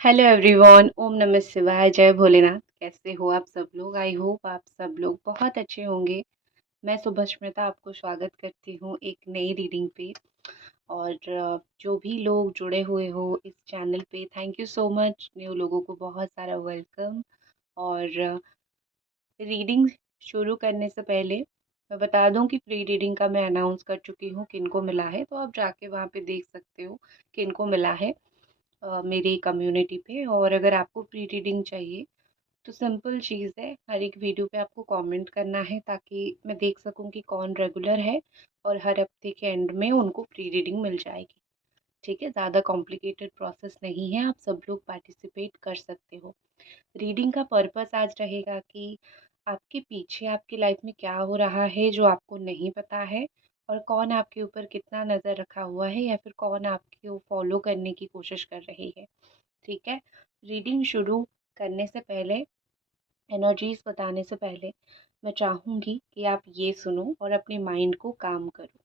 Hello everyone, ओम नमः शिवाय, जय भोलेनाथ। कैसे हो आप सब लोग? आई होप आप सब लोग बहुत अच्छे होंगे। मैं सुभस्मिता आपको स्वागत करती हूँ एक नई रीडिंग पे। और जो भी लोग जुड़े हुए हो इस चैनल पे, thank you so much. New लोगों को बहुत सारा वेलकम। और रीडिंग शुरू करने से पहले मैं बता दूं कि प्री रीडिंग का मैं अनाउंस कर चुकी हूँ किनको मिला है, तो आप जाके वहाँ पे देख सकते हो किनको मिला है मेरी कम्युनिटी पे। और अगर आपको प्री रीडिंग चाहिए तो सिंपल चीज़ है, हर एक वीडियो पे आपको कमेंट करना है ताकि मैं देख सकूं कि कौन रेगुलर है, और हर हफ्ते के एंड में उनको प्री रीडिंग मिल जाएगी। ठीक है, ज़्यादा कॉम्प्लिकेटेड प्रोसेस नहीं है, आप सब लोग पार्टिसिपेट कर सकते हो। रीडिंग का पर्पस आज रहेगा कि आपके पीछे आपकी लाइफ में क्या हो रहा है जो आपको नहीं पता है, और कौन आपके ऊपर कितना नज़र रखा हुआ है, या फिर कौन आपको फॉलो करने की कोशिश कर रही है। ठीक है, रीडिंग शुरू करने से पहले, एनर्जीज बताने से पहले, मैं चाहूँगी कि आप ये सुनो और अपने माइंड को काम करो।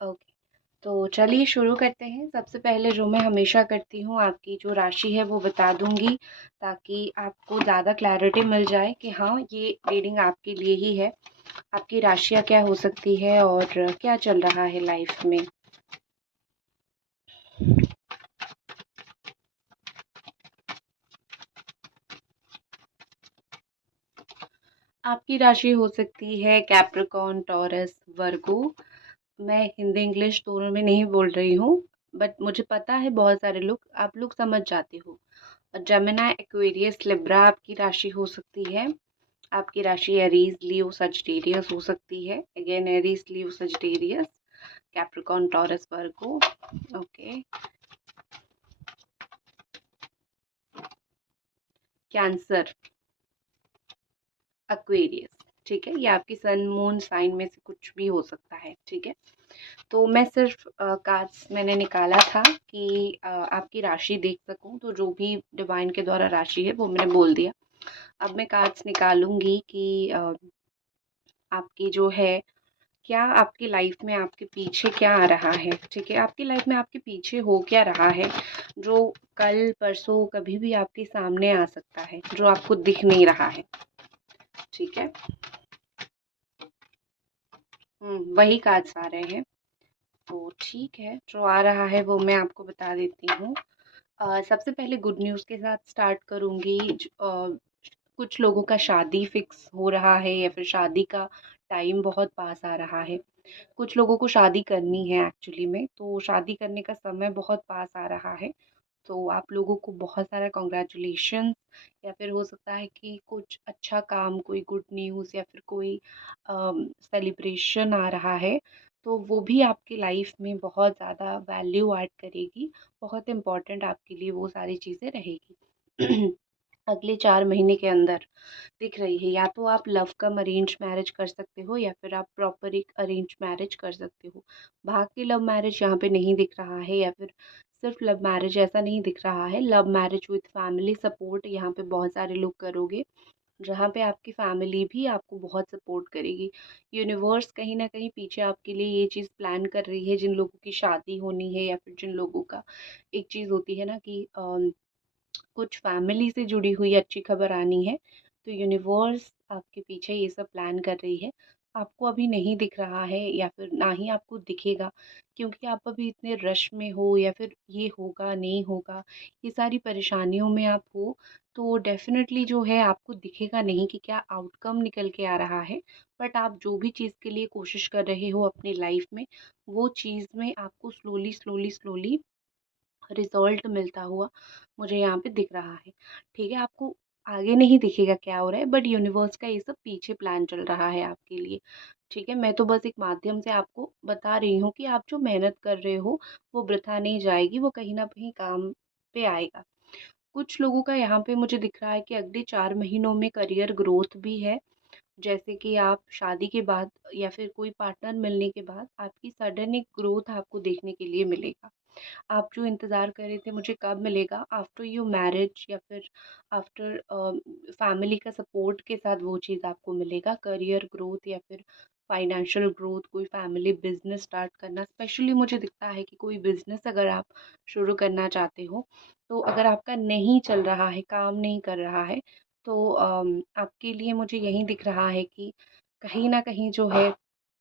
ओके, तो चलिए शुरू करते हैं। सबसे पहले जो मैं हमेशा करती हूँ, आपकी जो राशि है वो बता दूंगी ताकि आपको ज़्यादा क्लैरिटी मिल जाए कि हाँ, ये रीडिंग आपके लिए ही है। आपकी राशियाँ क्या हो सकती है और क्या चल रहा है लाइफ में। आपकी राशि हो सकती है कैप्रिकॉर्न, टॉरस, वर्गो। मैं हिंदी इंग्लिश दोनों में नहीं बोल रही हूँ, बट मुझे पता है बहुत सारे लोग, आप लोग समझ जाते हो। और जेमिनी, एक्वेरियस, लिब्रा आपकी राशि हो सकती है। आपकी राशि एरीज, लियो, सजिटेरियस हो सकती है। Again Aries, Leo, Sagittarius, Capricorn, Taurus, Virgo. Okay, Cancer, Aquarius. ठीक है, ये आपकी सन मून साइन में से कुछ भी हो सकता है। ठीक है, तो मैं सिर्फ कार्ड्स मैंने निकाला था कि आपकी राशि देख सकूं, तो जो भी डिवाइन के द्वारा राशि है वो मैंने बोल दिया। अब मैं कार्ड्स निकालूंगी कि आपकी जो है, क्या आपकी लाइफ में आपके पीछे क्या आ रहा है। ठीक है, आपकी लाइफ में आपके पीछे हो क्या रहा है जो कल परसों कभी भी आपके सामने आ सकता है, जो आपको दिख नहीं रहा है। ठीक है, वही कार्ड्स आ रहे हैं। तो ठीक है, जो आ रहा है वो मैं आपको बता देती हूँ। सबसे पहले गुड न्यूज़ के साथ स्टार्ट करूँगी। कुछ लोगों का शादी फिक्स हो रहा है, या फिर शादी का टाइम बहुत पास आ रहा है। कुछ लोगों को शादी करनी है एक्चुअली में, तो शादी करने का समय बहुत पास आ रहा है। तो आप लोगों को बहुत सारा कॉन्ग्रेचुलेशन, या फिर हो सकता है कि कुछ अच्छा काम, कोई गुड न्यूज़, या फिर कोई सेलिब्रेशन आ रहा है, तो वो भी आपकी लाइफ में बहुत ज़्यादा वैल्यू ऐड करेगी। बहुत इम्पोर्टेंट आपके लिए वो सारी चीज़ें रहेगी। अगले 4 महीने के अंदर दिख रही है। या तो आप लव कम अरेंज मैरिज कर सकते हो, या फिर आप प्रॉपर एक अरेंज मैरिज कर सकते हो। भाग के लव मैरिज यहाँ पे नहीं दिख रहा है, या फिर सिर्फ लव मैरिज ऐसा नहीं दिख रहा है। Love marriage with family support यहाँ पे बहुत सारे लोग करोगे, जहाँ पे आपकी फैमिली भी आपको बहुत सपोर्ट करेगी। यूनिवर्स कहीं ना कहीं पीछे आपके लिए ये चीज़ प्लान कर रही है। जिन लोगों की शादी होनी है, या फिर जिन लोगों का, एक चीज़ होती है ना कि कुछ फैमिली से जुड़ी हुई अच्छी खबर आनी है, तो यूनिवर्स आपके पीछे ये सब प्लान कर रही है। आपको अभी नहीं दिख रहा है, या फिर ना ही आपको दिखेगा, क्योंकि आप अभी इतने रश में हो, या फिर ये होगा नहीं होगा, ये सारी परेशानियों में आप हो। तो डेफिनेटली जो है आपको दिखेगा नहीं कि क्या आउटकम निकल के आ रहा है। बट आप जो भी चीज़ के लिए कोशिश कर रहे हो अपनी लाइफ में, वो चीज़ में आपको स्लोली स्लोली स्लोली रिजल्ट मिलता हुआ मुझे यहाँ पे दिख रहा है। ठीक है, आपको आगे नहीं दिखेगा क्या हो रहा है, बट यूनिवर्स का ये सब पीछे प्लान चल रहा है आपके लिए। ठीक है? मैं तो बस एक माध्यम से आपको बता रही हूँ कि आप जो मेहनत कर रहे हो, वो वृथा नहीं जाएगी, वो कहीं न कहीं काम पे आएगा। कुछ लोगों का यहाँ पे मुझे दिख रहा है कि अगले 4 महीनों में करियर ग्रोथ भी है। जैसे कि आप शादी के बाद या फिर कोई पार्टनर मिलने के बाद आपकी सडन एक ग्रोथ आपको देखने के लिए मिलेगा। आप जो इंतज़ार कर रहे थे मुझे कब मिलेगा, आफ्टर योर मैरिज या फिर आफ्टर फैमिली का सपोर्ट के साथ वो चीज़ आपको मिलेगा। करियर ग्रोथ या फिर फाइनेंशियल ग्रोथ, कोई फैमिली बिजनेस स्टार्ट करना, स्पेशली मुझे दिखता है कि कोई बिजनेस अगर आप शुरू करना चाहते हो, तो अगर आपका नहीं चल रहा है, काम नहीं कर रहा है, तो आपके लिए मुझे यही दिख रहा है कि कहीं ना कहीं जो है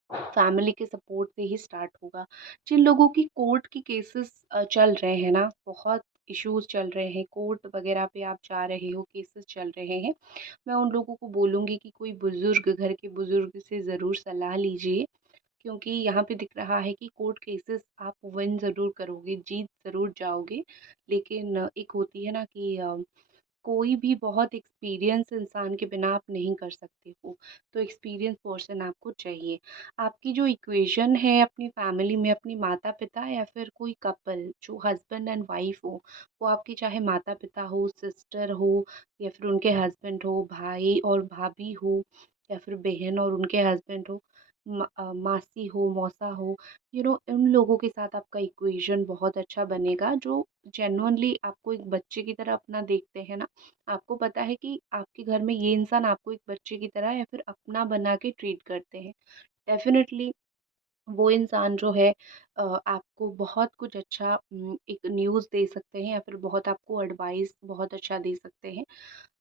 फैमिली के सपोर्ट से ही स्टार्ट होगा। जिन लोगों की कोर्ट की केसेस चल रहे हैं ना, बहुत इश्यूज़ चल रहे हैं, कोर्ट वगैरह पे आप जा रहे हो, केसेस चल रहे हैं, मैं उन लोगों को बोलूँगी कि कोई बुज़ुर्ग, घर के बुज़ुर्ग से ज़रूर सलाह लीजिए, क्योंकि यहाँ पे दिख रहा है कि कोर्ट केसेस आप विन ज़रूर करोगे, जीत ज़रूर जाओगे, लेकिन एक होती है ना कि कोई भी बहुत एक्सपीरियंस इंसान के बिना आप नहीं कर सकते हो, तो एक्सपीरियंस पर्सन आपको चाहिए। आपकी जो इक्वेशन है अपनी फैमिली में, अपनी माता-पिता या फिर कोई कपल जो हस्बैंड एंड वाइफ हो, वो आपके चाहे माता-पिता हो, सिस्टर हो या फिर उनके हस्बैंड हो, भाई और भाभी हो या फिर बहन और उनके हस्बैंड हो, मासी हो, मौसा हो, उन लोगों के साथ आपका इक्वेशन बहुत अच्छा बनेगा, जो जेन्युइनली आपको एक बच्चे की तरह अपना देखते हैं ना। आपको पता है कि आपके घर में ये इंसान आपको एक बच्चे की तरह या फिर अपना बना के ट्रीट करते हैं। डेफ़िनेटली वो इंसान जो है आपको बहुत कुछ अच्छा एक न्यूज़ दे सकते हैं या फिर बहुत आपको एडवाइस बहुत अच्छा दे सकते हैं।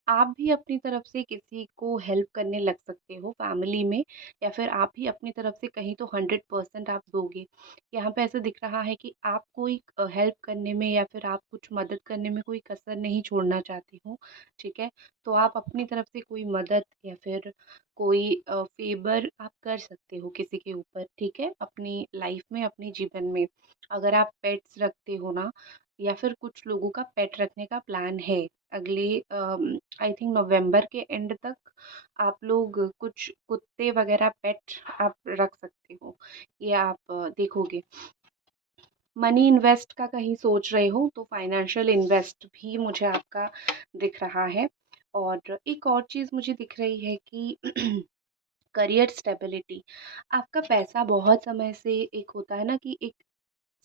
आप भी अपनी तरफ से किसी को हेल्प करने लग सकते हो फैमिली में, या फिर आप ही अपनी तरफ से कहीं तो 100% आप दोगे। यहाँ पे ऐसा दिख रहा है कि आप कोई हेल्प करने में या फिर आप कुछ मदद करने में कोई कसर नहीं छोड़ना चाहते हो, ठीक है? तो आप अपनी तरफ से कोई मदद या फिर कोई फ़ेवर आप कर सकते हो किसी के ऊपर, ठीक है? अपनी लाइफ़ में, अपने जीवन में। अगर आप पेट्स रखते हो ना, या फिर कुछ लोगों का पेट रखने का प्लान है, अगले आई थिंक नवंबर के एंड तक आप लोग कुछ कुत्ते वगैरह पेट आप रख सकते हो। ये आप देखोगे। मनी इन्वेस्ट का कहीं सोच रहे हो तो फाइनेंशियल इन्वेस्ट भी मुझे आपका दिख रहा है। और एक और चीज़ मुझे दिख रही है कि करियर स्टेबिलिटी, आपका पैसा बहुत समय से एक होता है ना कि एक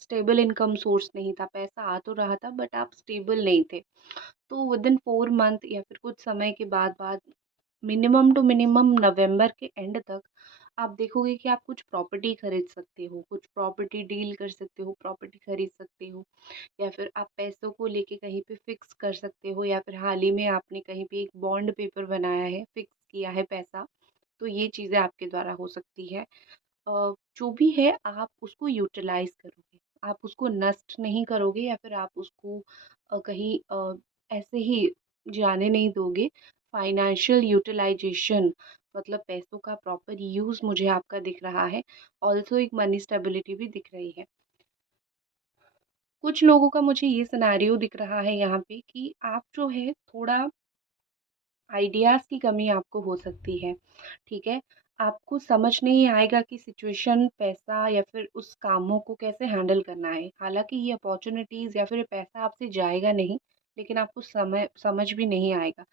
स्टेबल इनकम सोर्स नहीं था, पैसा आ तो रहा था बट आप स्टेबल नहीं थे। तो विदिन 4 मंथ या फिर कुछ समय के बाद मिनिमम टू मिनिमम नवंबर के एंड तक आप देखोगे कि आप कुछ प्रॉपर्टी खरीद सकते हो, कुछ प्रॉपर्टी डील कर सकते हो, प्रॉपर्टी खरीद सकते हो, या फिर आप पैसों को लेके कहीं पे फिक्स कर सकते हो, या फिर हाल ही में आपने कहीं पे एक बॉन्ड पेपर बनाया है, फिक्स किया है पैसा, तो ये चीज़ें आपके द्वारा हो सकती है। जो भी है आप उसको यूटिलाइज़ करोगे, आप उसको नष्ट नहीं करोगे या फिर आप उसको कहीं ऐसे ही जाने नहीं दोगे। फाइनेंशियल यूटिलाइज़ेशन मतलब पैसों का प्रॉपर यूज़ मुझे आपका दिख रहा है। ऑल्सो एक मनी स्टेबिलिटी भी दिख रही है। कुछ लोगों का मुझे ये सिनेरियो दिख रहा है यहाँ पे कि आप जो है थोड़ा आइडियाज़ की कमी आपको हो सकती है, ठीक है? आपको समझ नहीं आएगा कि सिचुएशन, पैसा या फिर उस कामों को कैसे हैंडल करना है। हालाँकि ये अपॉर्च्युनिटीज़ या फिर ये पैसा आपसे जाएगा नहीं, लेकिन आपको समय समझ भी नहीं आएगा।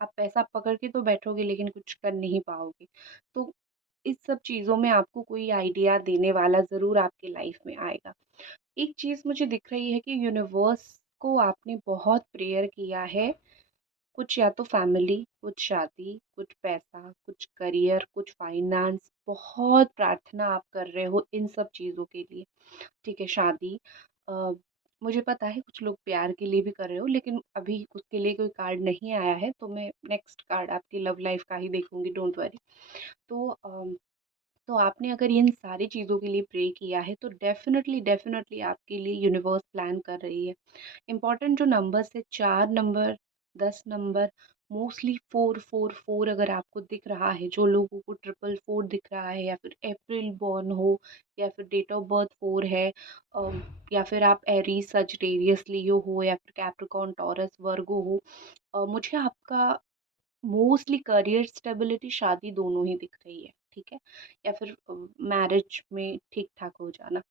आप पैसा पकड़ के तो बैठोगे लेकिन कुछ कर नहीं पाओगे। तो इस सब चीज़ों में आपको कोई आइडिया देने वाला ज़रूर आपकी लाइफ़ में आएगा। एक चीज़ मुझे दिख रही है कि यूनिवर्स को आपने बहुत प्रेयर किया है, कुछ या तो फैमिली, कुछ शादी, कुछ पैसा, कुछ करियर, कुछ फाइनेंस, बहुत प्रार्थना आप कर रहे हो इन सब चीज़ों के लिए, ठीक है? शादी, अ, मुझे पता है कुछ लोग प्यार के लिए भी कर रहे हो, लेकिन अभी उसके लिए कोई कार्ड नहीं आया है, तो मैं नेक्स्ट कार्ड आपकी लव लाइफ का ही देखूँगी, डोंट वरी। तो तो आपने अगर इन सारी चीज़ों के लिए प्रे किया है, तो डेफ़िनेटली, डेफ़िनेटली आपके लिए यूनिवर्स प्लान कर रही है। इम्पोर्टेंट जो नंबर्स है, 4 नंबर, 10 नंबर, मोस्टली 444 अगर आपको दिख रहा है, जो लोगों को 444 दिख रहा है, या फिर अप्रैल बॉर्न हो या फिर डेट ऑफ बर्थ 4 है, या फिर आप एरीज, सजिटेरियस, लियो हो या फिर कैप्रिकॉर्न, टॉरस, वर्गो हो, मुझे आपका मोस्टली करियर स्टेबिलिटी, शादी दोनों ही दिख रही है। ठीक है? या फिर मैरिज में ठीक-ठाक हो जाना।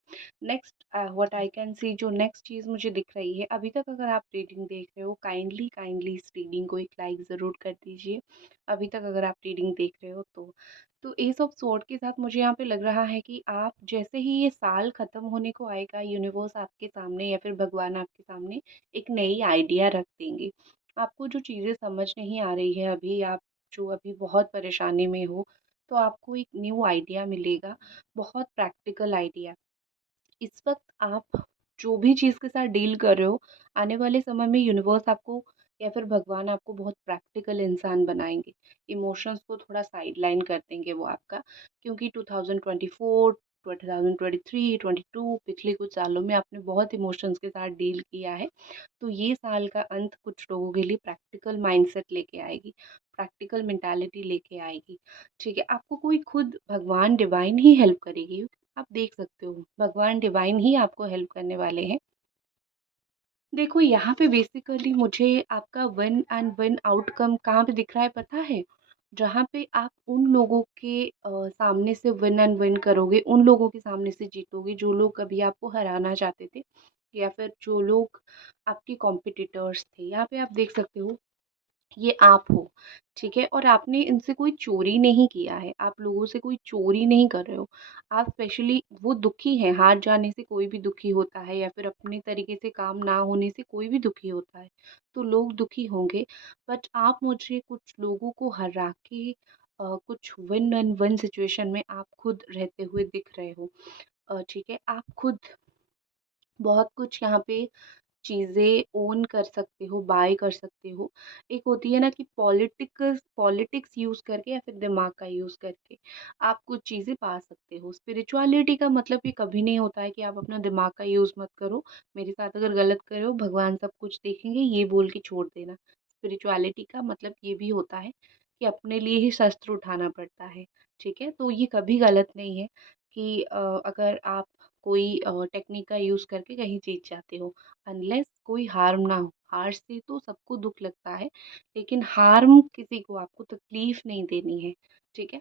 Next what I can see, जो नेक्स्ट चीज़ मुझे दिख रही है, अभी तक अगर आप रीडिंग देख रहे हो, काइंडली काइंडली इस रीडिंग को एक लाइक ज़रूर कर दीजिए, अभी तक अगर आप रीडिंग देख रहे हो तो। तो एस ऑफ स्वॉर्ड के साथ मुझे यहाँ पे लग रहा है कि आप जैसे ही ये साल ख़त्म होने को आएगा, यूनिवर्स आपके सामने या फिर भगवान आपके सामने एक नई आइडिया रख देंगे। आपको जो चीज़ें समझ नहीं आ रही है अभी, आप जो अभी बहुत परेशानी में हो, तो आपको एक न्यू आइडिया मिलेगा, बहुत प्रैक्टिकल आइडिया। इस वक़्त आप जो भी चीज़ के साथ डील कर रहे हो, आने वाले समय में यूनिवर्स आपको या फिर भगवान आपको बहुत प्रैक्टिकल इंसान बनाएँगे। इमोशंस को थोड़ा साइडलाइन कर देंगे वो आपका, क्योंकि 2024, 2023, 22 पिछले कुछ सालों में आपने बहुत इमोशंस के साथ डील किया है। तो ये साल का अंत कुछ लोगों के लिए प्रैक्टिकल माइंडसेट लेके आएगी, प्रैक्टिकल मेंटालिटी लेके आएगी, ठीक है? आपको कोई खुद भगवान डिवाइन ही हेल्प करेगी। आप देख सकते हो भगवान डिवाइन ही आपको हेल्प करने वाले हैं। देखो यहाँ पे बेसिकली मुझे आपका विन एंड विन आउटकम कहाँ पे दिख रहा है पता है? जहाँ पे आप उन लोगों के सामने से विन एंड विन करोगे, उन लोगों के सामने से जीतोगे जो लोग कभी आपको हराना चाहते थे, या फिर जो लोग आपके कॉम्पिटिटर्स थे। यहाँ पे आप देख सकते हो ये आप हो, ठीक है? और आपने इनसे कोई चोरी नहीं किया है, आप लोगों से कोई चोरी नहीं कर रहे हो। आप स्पेशली वो दुखी हैं, हार जाने से कोई भी दुखी होता है या फिर अपने तरीके से काम ना होने से कोई भी दुखी होता है, तो लोग दुखी होंगे। बट आप मुझे कुछ लोगों को हरा के कुछ विन एंड विन सिचुएशन में आप खुद रहते हुए दिख रहे हो। ठीक है? आप खुद बहुत कुछ यहाँ पे चीज़ें ओन कर सकते हो, बाय कर सकते हो। एक होती है ना कि पॉलिटिक्स पॉलिटिक्स यूज़ करके या फिर दिमाग का यूज़ करके आप कुछ चीज़ें पा सकते हो। स्पिरिचुअलिटी का मतलब ये कभी नहीं होता है कि आप अपना दिमाग का यूज़ मत करो, मेरे साथ अगर गलत कर रहे हो भगवान सब कुछ देखेंगे, ये बोल के छोड़ देना। स्पिरिचुअलिटी का मतलब ये भी होता है कि अपने लिए ही शस्त्र उठाना पड़ता है, ठीक है? तो ये कभी गलत नहीं है कि अगर आप कोई टेक्निक का यूज़ करके कहीं जीत जाते हो। अनलेस कोई हार्म ना हो। हार से तो सबको दुःख लगता है, लेकिन हार्म किसी को आपको तकलीफ़ नहीं देनी है, ठीक है?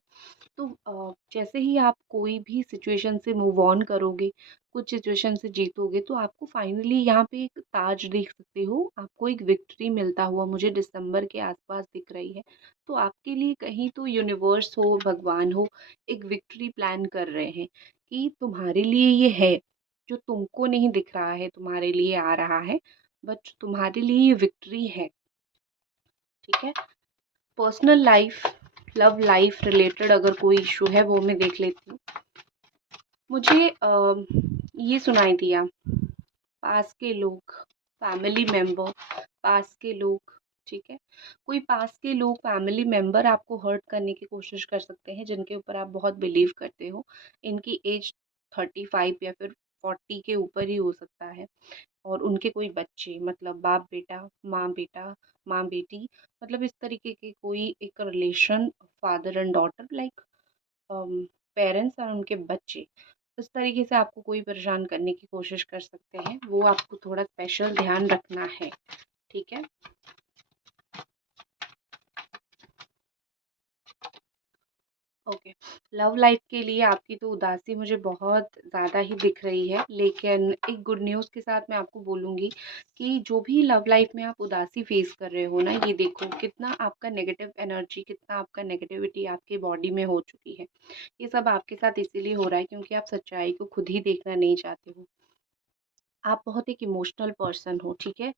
तो जैसे ही आप कोई भी सिचुएशन से मूव ऑन करोगे, कुछ सिचुएशन से जीतोगे, तो आपको फाइनली यहाँ पे एक ताज देख सकते हो, आपको एक विक्ट्री मिलता हुआ मुझे दिसंबर के आसपास दिख रही है। तो आपके लिए कहीं तो यूनिवर्स हो, भगवान हो, एक विक्ट्री प्लान कर रहे हैं कि तुम्हारे लिए ये है, जो तुमको नहीं दिख रहा है, तुम्हारे लिए आ रहा है, बट तुम्हारे लिए ये विक्ट्री है, ठीक है? Personal life, love life related अगर कोई इशू है वो मैं देख लेती हूँ। मुझे ये सुनाई दिया, पास के लोग, फैमिली मेंबर, पास के लोग, ठीक है? कोई पास के लोग, फैमिली मेंबर आपको हर्ट करने की कोशिश कर सकते हैं, जिनके ऊपर आप बहुत बिलीव करते हो। इनकी एज 35 या फिर 40 के ऊपर ही हो सकता है। और उनके कोई बच्चे, मतलब बाप बेटा, माँ बेटी, मतलब इस तरीके के कोई एक relation, father and daughter, like parents और उनके बच्चे, इस तरीके से आपको कोई परेशान करने की कोशिश कर सकते हैं। वो आपको थोड़ा स्पेशल ध्यान रखना है, ठीक है? ओके। लव लाइफ के लिए आपकी तो उदासी मुझे बहुत ज़्यादा ही दिख रही है, लेकिन एक गुड न्यूज़ के साथ मैं आपको बोलूँगी कि जो भी लव लाइफ में आप उदासी फेस कर रहे हो ना, ये देखो कितना आपका नेगेटिव एनर्जी, कितना आपका नेगेटिविटी आपके बॉडी में हो चुकी है। ये सब आपके साथ इसीलिए हो रहा है क्योंकि आप सच्चाई को खुद ही देखना नहीं चाहते हो। आप बहुत एक इमोशनल पर्सन हो, ठीक है?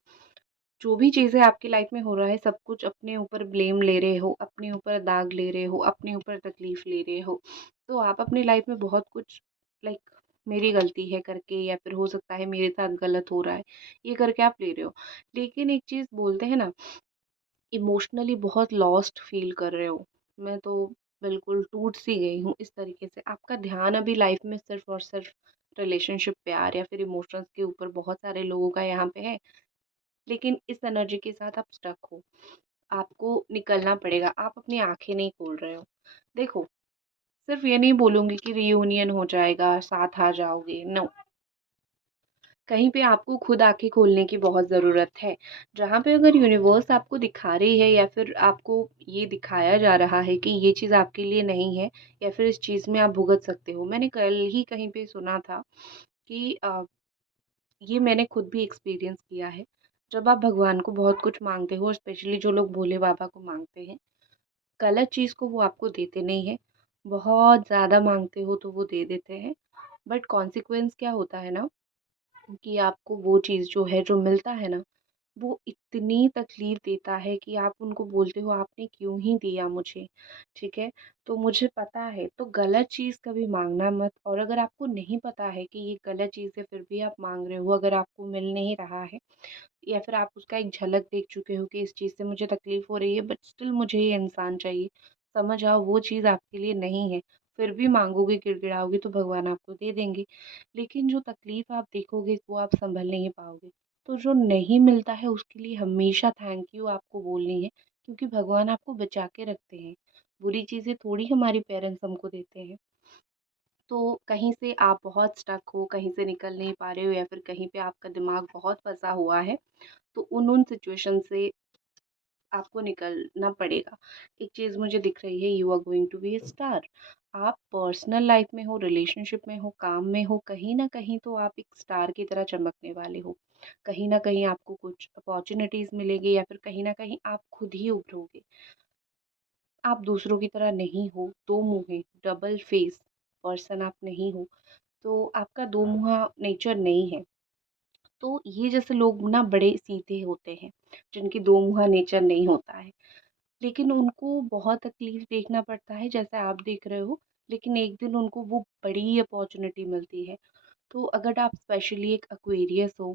जो भी चीज़ें आपकी लाइफ में हो रहा है, सब कुछ अपने ऊपर ब्लेम ले रहे हो, अपने ऊपर दाग ले रहे हो, अपने ऊपर तकलीफ ले रहे हो। तो आप अपनी लाइफ में बहुत कुछ, लाइक मेरी गलती है करके, या फिर हो सकता है मेरे साथ गलत हो रहा है, ये करके आप ले रहे हो। लेकिन एक चीज़ बोलते हैं ना, इमोशनली बहुत लॉस्ट फील कर रहे हो। मैं तो बिल्कुल टूट सी गई हूँ इस तरीके से। आपका ध्यान अभी लाइफ में सिर्फ़ और सिर्फ़ रिलेशनशिप, प्यार या फिर इमोशंस के ऊपर बहुत सारे लोगों का यहाँ पे है। लेकिन इस एनर्जी के साथ आप स्टक हो। आपको निकलना पड़ेगा, आप अपनी आँखें नहीं खोल रहे हो। देखो, सिर्फ़ ये नहीं बोलूँगी कि रियूनियन हो जाएगा, साथ आ जाओगे, नो। कहीं पे आपको खुद आँखें खोलने की बहुत ज़रूरत है। जहाँ पे अगर यूनिवर्स आपको दिखा रही है या फिर आपको ये दिखाया जा रहा है कि ये चीज़ आपके लिए नहीं है या फिर इस चीज़ में आप भुगत सकते हो। मैंने कल ही कहीं पे सुना था कि ये मैंने खुद भी एक्सपीरियंस किया है। जब आप भगवान को बहुत कुछ माँगते हो, स्पेशली जो लोग भोले बाबा को माँगते हैं, गलत चीज़ को वो आपको देते नहीं हैं। बहुत ज़्यादा माँगते हो तो वो दे देते हैं। बट कॉन्सिक्वेंस क्या होता है ना कि आपको वो चीज़ जो है, जो मिलता है ना, वो इतनी तकलीफ़ देता है कि आप उनको बोलते हो आपने क्यों ही दिया मुझे, ठीक है? तो मुझे पता है, तो गलत चीज़ कभी माँगना मत। और अगर आपको नहीं पता है कि ये गलत चीज़ है फिर भी आप माँग रहे हो, अगर आपको मिल नहीं रहा है या फिर आप उसका एक झलक देख चुके हो कि इस चीज़ से मुझे तकलीफ़ हो रही है बट स्टिल मुझे ये इंसान चाहिए, समझ आओ वो चीज़ आपके लिए नहीं है, फिर भी माँगोगे, गिड़गिड़ाओगे तो भगवान आपको दे देंगे। लेकिन जो तकलीफ़ आप देखोगे वो आप सँभल नहीं पाओगे। तो जो नहीं मिलता है उसके लिए हमेशा थैंक यू आपको बोलनी है, क्योंकि भगवान आपको बचा के रखते हैं। बुरी चीज़ें थोड़ी हमारे पेरेंट्स हमको देते हैं। तो कहीं से आप बहुत स्टक हो, कहीं से निकल नहीं पा रहे हो या फिर कहीं पे आपका दिमाग बहुत फँसा हुआ है, तो उन सिचुएशन से आपको निकलना पड़ेगा। एक चीज़ मुझे दिख रही है, you are going to be a star. आप पर्सनल लाइफ में हो, रिलेशनशिप में हो, काम में हो, कहीं न कहीं तो आप एक स्टार की तरह चमकने वाले हो। कहीं न कहीं आपको कुछ अपॉर्च्युनिटीज़ मिलेंगी या फिर कहीं न कहीं आप खुद ही उभरोगे। आप दूसरों की तरह नहीं हो, दो मुँहे, डबल फेस पर्सन आप नहीं हो, तो आपका दो मुँहा नेचर नहीं है। तो ये जैसे लोग ना बड़े सीधे होते हैं, जिनकी दो मुँहा नेचर नहीं होता है। लेकिन उनको बहुत तकलीफ देखना पड़ता है जैसे आप देख रहे हो, लेकिन एक दिन उनको वो बड़ी अपॉर्चुनिटी मिलती है। तो अगर आप स्पेशली एक एक्वेरियस हो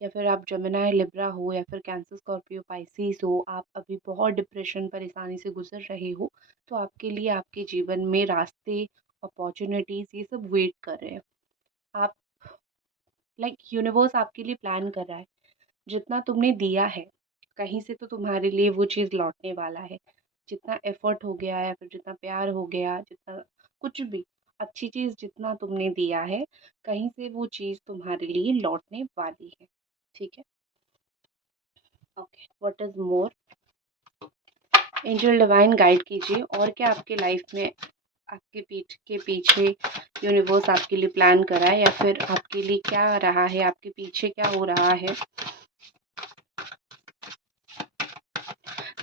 या फिर आप जेमिनी लिब्रा हो या फिर कैंसर स्कॉर्पियो पाइसेस हो, आप अभी बहुत डिप्रेशन परेशानी से गुजर रहे हो, तो आपके लिए आपके जीवन में रास्ते, अपॉर्चुनिटीज ये सब वेट कर रहे हैं। आप यूनिवर्स आपके लिए प्लान कर रहा है। जितना तुमने दिया है, कहीं से तो तुम्हारे लिए वो चीज़ लौटने वाला है। जितना एफ़र्ट हो गया या फिर जितना प्यार हो गया, जितना कुछ भी, अच्छी चीज़ जितना तुमने दिया है, कहीं से वो चीज़ तुम्हारे लिए लौटने वाली है। ठीक है? Okay, what is more? Angel divine guide कीजिए और क्या आपके लाइफ में आपके पीठ के पीछे यूनिवर्स आपके लिए प्लान कर रहा है या फिर आपके लिए क्या आ रहा है, आपके पीछे क्या हो रहा है?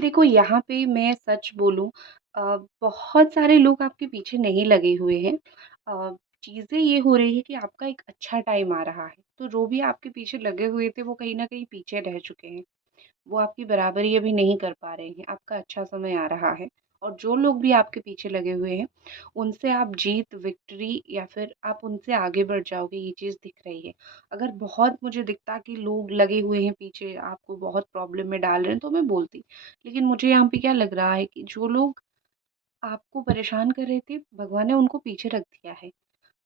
देखो यहाँ पे मैं सच बोलूँ, बहुत सारे लोग आपके पीछे नहीं लगे हुए हैं। चीज़ें ये हो रही है कि आपका एक अच्छा टाइम आ रहा है, तो जो भी आपके पीछे लगे हुए थे वो कहीं न कहीं पीछे रह चुके हैं। वो आपकी बराबरी अभी नहीं कर पा रहे हैं, आपका अच्छा समय आ रहा है। और जो लोग भी आपके पीछे लगे हुए हैं, उनसे आप जीत, विक्ट्री या फिर आप उनसे आगे बढ़ जाओगे, ये चीज़ दिख रही है। अगर बहुत मुझे दिखता कि लोग लगे हुए हैं पीछे, आपको बहुत प्रॉब्लम में डाल रहे हैं, तो मैं बोलती। लेकिन मुझे यहाँ पे क्या लग रहा है कि जो लोग आपको परेशान कर रहे थे, भगवान ने उनको पीछे रख दिया है।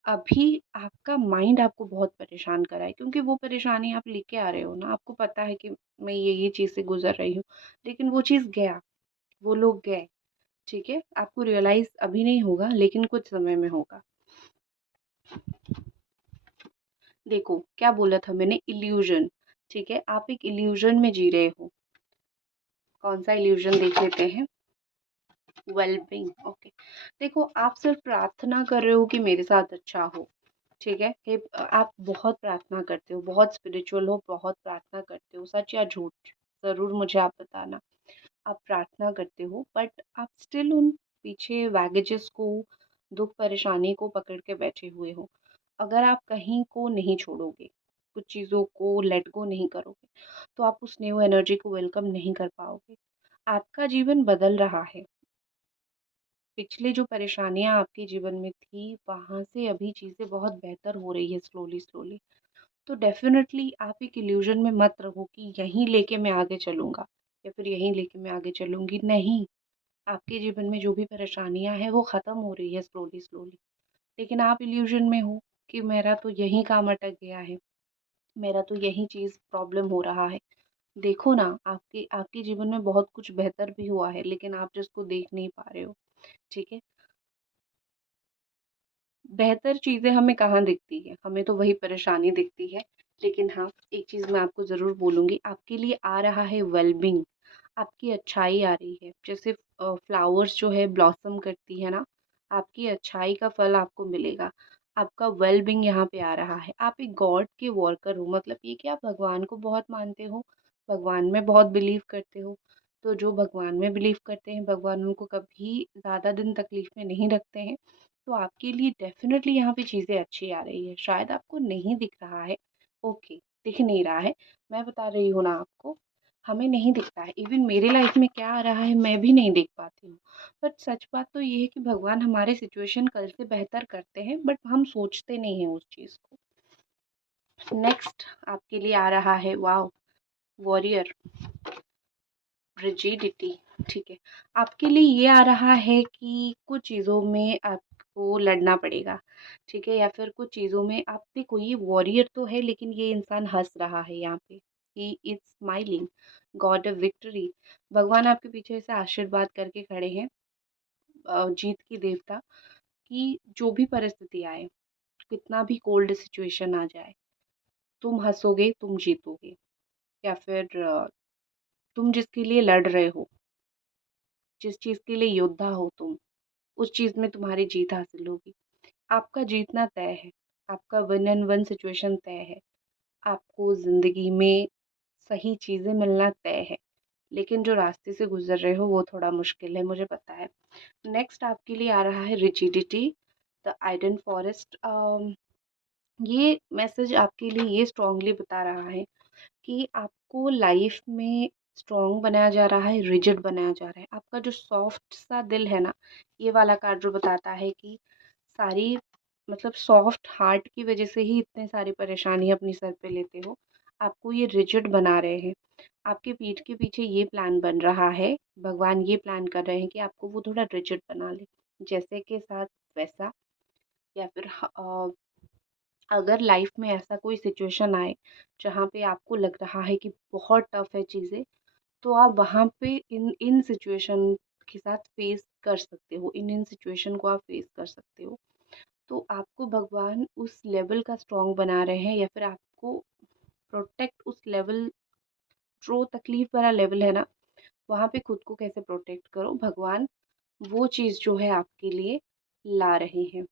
अभी आपका माइंड आपको बहुत परेशान कर रहा है, क्योंकि वो परेशानी आप लेके आ रहे हो ना, आपको पता है कि मैं ये चीज़ से गुज़र रही हूँ, लेकिन वो चीज़ गया, वो लोग गए, ठीक है? आपको रियलाइज़ अभी नहीं होगा लेकिन कुछ समय में होगा। देखो, क्या बोला था मैंने, इल्यूज़न, ठीक है? आप एक इल्यूज़न में जी रहे हो। कौन-सा इल्यूज़न देख लेते हैं? Wellbeing, okay. देखो, आप सिर्फ़ प्रार्थना कर रहे हो कि मेरे साथ अच्छा हो, ठीक है? आप बहुत प्रार्थना करते हो, बहुत स्पिरिचुअल हो, बहुत प्रार्थना करते हो, सच या झूठ? ज़रूर मुझे आप बताना। आप प्रार्थना करते हो बट आप स्टिल उन पीछे बैगेजेस को, दुःख परेशानी को पकड़ के बैठे हुए हो। अगर आप कहीं को नहीं छोड़ोगे, कुछ चीज़ों को लेट गो नहीं करोगे, तो आप उस न्यू एनर्जी को वेलकम नहीं कर पाओगे। आपका जीवन बदल रहा है। पिछले जो परेशानियाँ आपके जीवन में थी, वहाँ से अभी चीज़ें बहुत बेहतर हो रही है स्लोली-स्लोली। तो डेफ़िनेटली आप एक इल्यूज़न में मत रहो कि यहीं लेके मैं आगे चलूँगा या फिर यहीं लेके मैं आगे चलूँगी, नहीं। आपके जीवन में जो भी परेशानियाँ हैं वो ख़त्म हो रही है स्लोली-स्लोली। लेकिन आप इल्यूज़न में हो कि मेरा तो यहीं काम अटक गया है, मेरा तो यही चीज़ प्रॉब्लम हो रहा है। देखो ना, आपके आपके जीवन में बहुत कुछ बेहतर भी हुआ है, लेकिन आप जिसको देख नहीं पा रहे हो, ठीक है? बेहतर चीज़ें हमें कहाँ दिखती है? हमें तो वही परेशानी दिखती है, लेकिन हाँ, एक चीज़ मैं आपको ज़रूर बोलूँगी, आपके लिए आ रहा है वेल-बीइंग, आपकी अच्छाई आ रही है। जैसे फ्लावर्स जो है ब्लॉसम करती है ना, आपकी अच्छाई का फल आपको मिलेगा। आपका वेल-बीइंग यहाँ पे आ रहा है। आप एक गॉड के वर्कर हो, मतलब ये कि आप भगवान को बहुत मानते हो, भगवान में बहुत बिलीव करते हो। तो जो भगवान में बिलीव करते हैं, भगवान उनको कभी ज़्यादा दिन तकलीफ़ में नहीं रखते हैं। तो आपके लिए डेफ़िनेटली यहाँ पे चीज़ें अच्छी आ रही है। शायद आपको नहीं दिख रहा है, ओके, दिख नहीं रहा है, मैं बता रही हूँ ना आपको, हमें नहीं दिखता है। इवन मेरे लाइफ में क्या आ रहा है मैं भी नहीं देख पाती हूँ। बट सच बात तो ये है कि भगवान हमारे सिचुएशन कल से बेहतर करते हैं, बट हम सोचते नहीं हैं उस चीज़ को। नेक्स्ट आपके लिए आ रहा है, वाओ, वॉरियर, रिजिडिटी। ठीक है, आपके लिए ये आ रहा है कि कुछ चीज़ों में आपको लड़ना पड़ेगा, ठीक है, या फिर कुछ चीज़ों में आप देखो, ये वॉरियर तो है लेकिन ये इंसान हंस रहा है यहाँ पे, he is smiling, God of victory. भगवान आपके पीछे से आशीर्वाद करके खड़े हैं, जीत की देवता, कि जो भी परिस्थिति आए, कितना भी कोल्ड सिचुएशन आ जाए, तुम हंसोगे, तुम जीतोगे, या फिर तुम जिसके लिए लड़ रहे हो, जिस चीज़ के लिए योद्धा हो तुम, उस चीज़ में तुम्हारी जीत हासिल होगी। आपका जीतना तय है, आपका वन एंड वन सिचुएशन तय है, आपको ज़िंदगी में सही चीज़ें मिलना तय है, लेकिन जो रास्ते से गुजर रहे हो वो थोड़ा मुश्किल है, मुझे पता है। नेक्स्ट आपके लिए आ रहा है रिजिडिटी, द आइडन फॉरेस्ट। ये मैसेज आपके लिए ये स्ट्रांगली बता रहा है कि आपको लाइफ में स्ट्रॉन्ग बनाया जा रहा है, रिजिड बनाया जा रहा है। आपका जो सॉफ्ट सा दिल है ना, ये वाला कार्ड जो बताता है कि सारी, मतलब सॉफ्ट हार्ट की वजह से ही इतने सारी परेशानी अपनी सर पे लेते हो। आपको ये रिजिड बना रहे हैं, आपके पीठ के पीछे ये प्लान बन रहा है, भगवान ये प्लान कर रहे हैं कि आपको वो थोड़ा रिजिड बना ले, जैसे के साथ वैसा। या फिर अगर लाइफ में ऐसा कोई सिचुएशन आए जहाँ पे आपको लग रहा है कि बहुत टफ है चीज़ें, तो आप वहाँ पे इन इन सिचुएशन के साथ फेस कर सकते हो, इन सिचुएशन को आप फेस कर सकते हो। तो आपको भगवान उस लेवल का स्ट्रॉन्ग बना रहे हैं, या फिर आपको प्रोटेक्ट उस लेवल, जो तकलीफ भरा लेवल है ना, वहाँ पे खुद को कैसे प्रोटेक्ट करो, भगवान वो चीज़ जो है आपके लिए ला रहे हैं।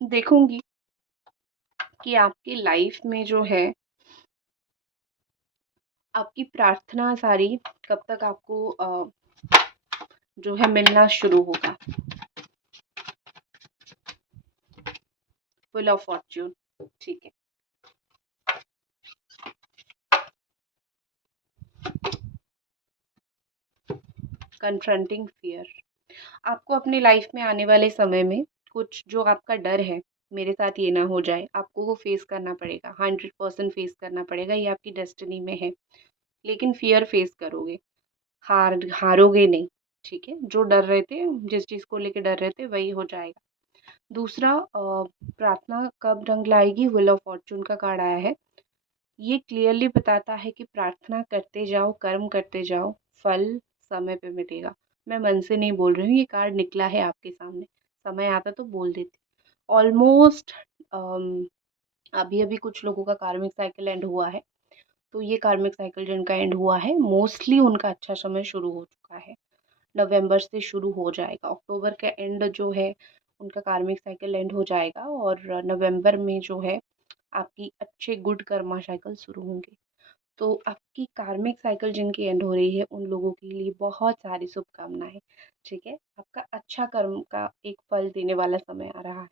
देखूंगी कि आपकी लाइफ में जो है, आपकी प्रार्थना सारी कब तक आपको जो है मिलना शुरू होगा। फुल ऑफ फॉर्च्यून, ठीक है। कन्फ्रंटिंग फियर, आपको अपनी लाइफ में आने वाले समय में कुछ जो आपका डर है, मेरे साथ ये ना हो जाए, आपको वो फेस करना पड़ेगा, 100% फेस करना पड़ेगा, ये आपकी डेस्टिनी में है। लेकिन फियर फेस करोगे, हारोगे नहीं, ठीक है। जो डर रहे थे, जिस चीज़ को लेके डर रहे थे, वही हो जाएगा। दूसरा, प्रार्थना कब रंग लाएगी, व्हील ऑफ फॉर्चून का कार्ड आया है। ये क्लियरली बताता है कि प्रार्थना करते जाओ, कर्म करते जाओ, फल समय पे मिलेगा। मैं मन से नहीं बोल रही हूँ, ये कार्ड निकला है आपके सामने, समय आता तो बोल देती। ऑलमोस्ट अभी अभी कुछ लोगों का कार्मिक साइकिल एंड हुआ है, तो ये कार्मिक साइकिल जिनका एंड हुआ है, मोस्टली उनका अच्छा समय शुरू हो चुका है। नवंबर से शुरू हो जाएगा, अक्टूबर का एंड जो है उनका कार्मिक साइकिल एंड हो जाएगा, और नवंबर में जो है आपकी अच्छे गुड कर्मा साइकिल शुरू होंगे। तो आपकी कार्मिक साइकिल जिनकी एंड हो रही है, उन लोगों के लिए बहुत सारी शुभकामनाएं, ठीक है। आपका अच्छा कर्म का एक फल देने वाला समय आ रहा है।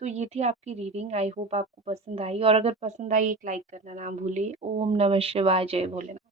तो ये थी आपकी रीडिंग, आई होप आपको पसंद आई, और अगर पसंद आई एक लाइक करना ना भूलिए। ओम नमः शिवाय, जय भोलेनाथ।